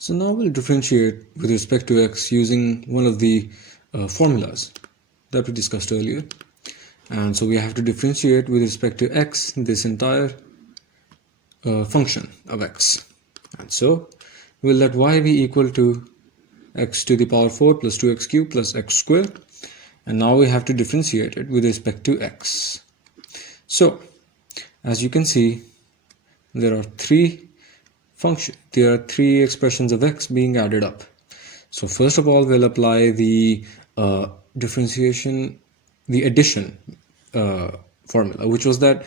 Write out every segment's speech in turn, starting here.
So now we'll differentiate with respect to x using one of the formulas that we discussed earlier. And so we have to differentiate with respect to x this entire function of x. And so we'll let y be equal to x to the power 4 plus 2x cubed plus x squared. And now we have to differentiate it with respect to x. So as you can see, there are three expressions of x being added up. So first of all, we'll apply the addition formula, which was that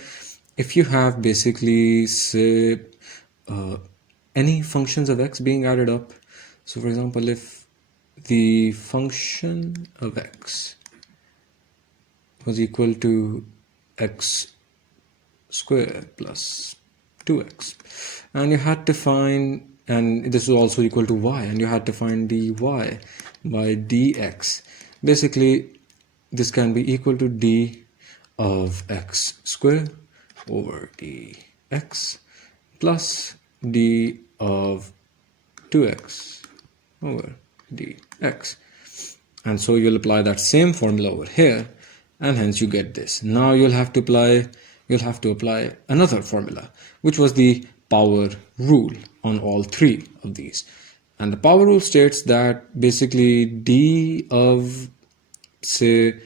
if you have basically say any functions of x being added up. So for example, if the function of x was equal to x squared plus 2x, and you had to find, and this was also equal to y, and you had to find dy by dx. Basically, this can be equal to d of x squared over dx plus d of 2x over dx. And so you'll apply that same formula over here, and hence you get this. Now you'll have to apply another formula, which was the power rule on all three of these. And the power rule states that basically d of say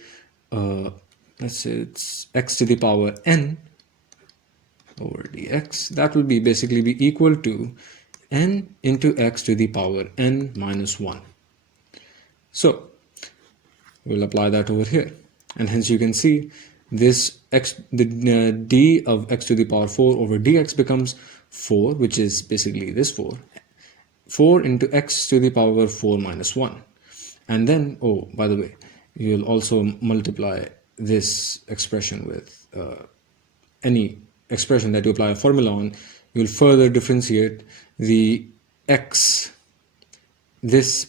let's say it's x to the power n over dx, that will be basically be equal to n into x to the power n minus 1. So we'll apply that over here, and hence you can see this d of x to the power 4 over dx becomes 4, which is basically this 4 into x to the power 4 minus 1. And then, oh, by the way, you'll also multiply this expression with any expression that you apply a formula on. You'll further differentiate the x, these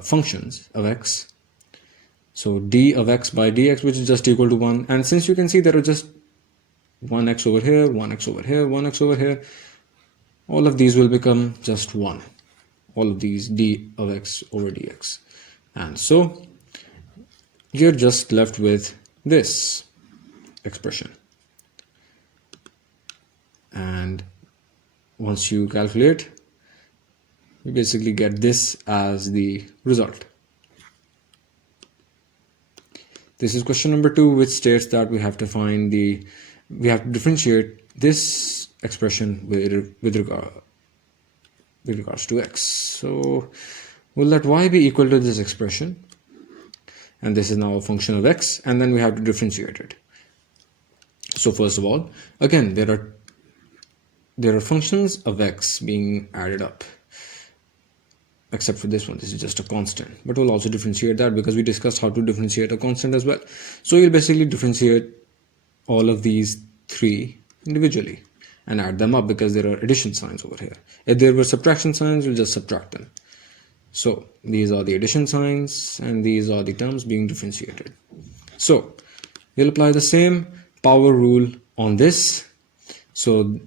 functions of x. So d of x by dx, which is just equal to 1. And since you can see there are just 1x over here, 1x over here, 1x over here, all of these will become just 1. All of these d of x over dx. And so you're just left with this expression. And once you calculate, you basically get this as the result. This is question number 2, which states that we have to differentiate this expression with regards to x. So we'll let y be equal to this expression, and this is now a function of x, and then we have to differentiate it. So first of all, again, there are functions of x being added up, except for this one. This is just a constant, but we'll also differentiate that because we discussed how to differentiate a constant as well. So you'll basically differentiate all of these three individually and add them up, because there are addition signs over here. If there were subtraction signs, we'll just subtract them. So these are the addition signs, and these are the terms being differentiated. So we'll apply the same power rule on this. So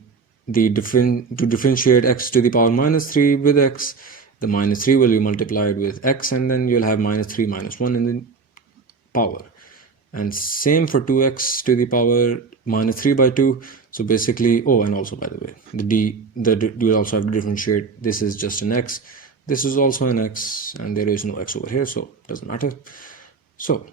to differentiate x to the power minus 3 with x, the minus 3 will be multiplied with x, and then you'll have minus 3 minus 1 in the power. And same for 2x to the power minus 3 by 2. So basically, oh, and also by the way, you also have to differentiate. This is just an x, this is also an x, and there is no x over here, so it doesn't matter. So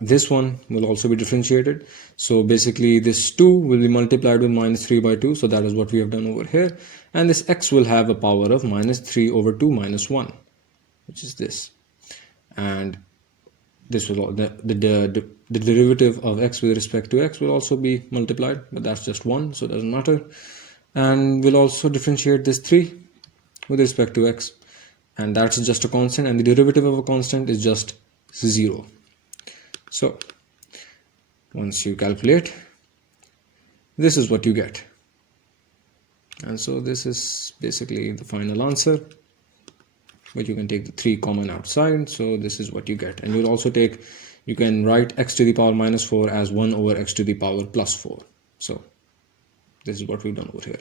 this one will also be differentiated. So basically this 2 will be multiplied with minus 3 by 2. So that is what we have done over here. And this x will have a power of minus 3 over 2 minus 1, which is this. And this will the derivative of x with respect to x will also be multiplied, but that's just 1, so it doesn't matter. And we'll also differentiate this 3 with respect to x, and that's just a constant, and the derivative of a constant is just 0. So once you calculate, this is what you get. And so this is basically the final answer, but you can take the 3 common outside. So this is what you get. And you'll also you can write x to the power minus 4 as 1 over x to the power plus 4. So This is what we've done over here.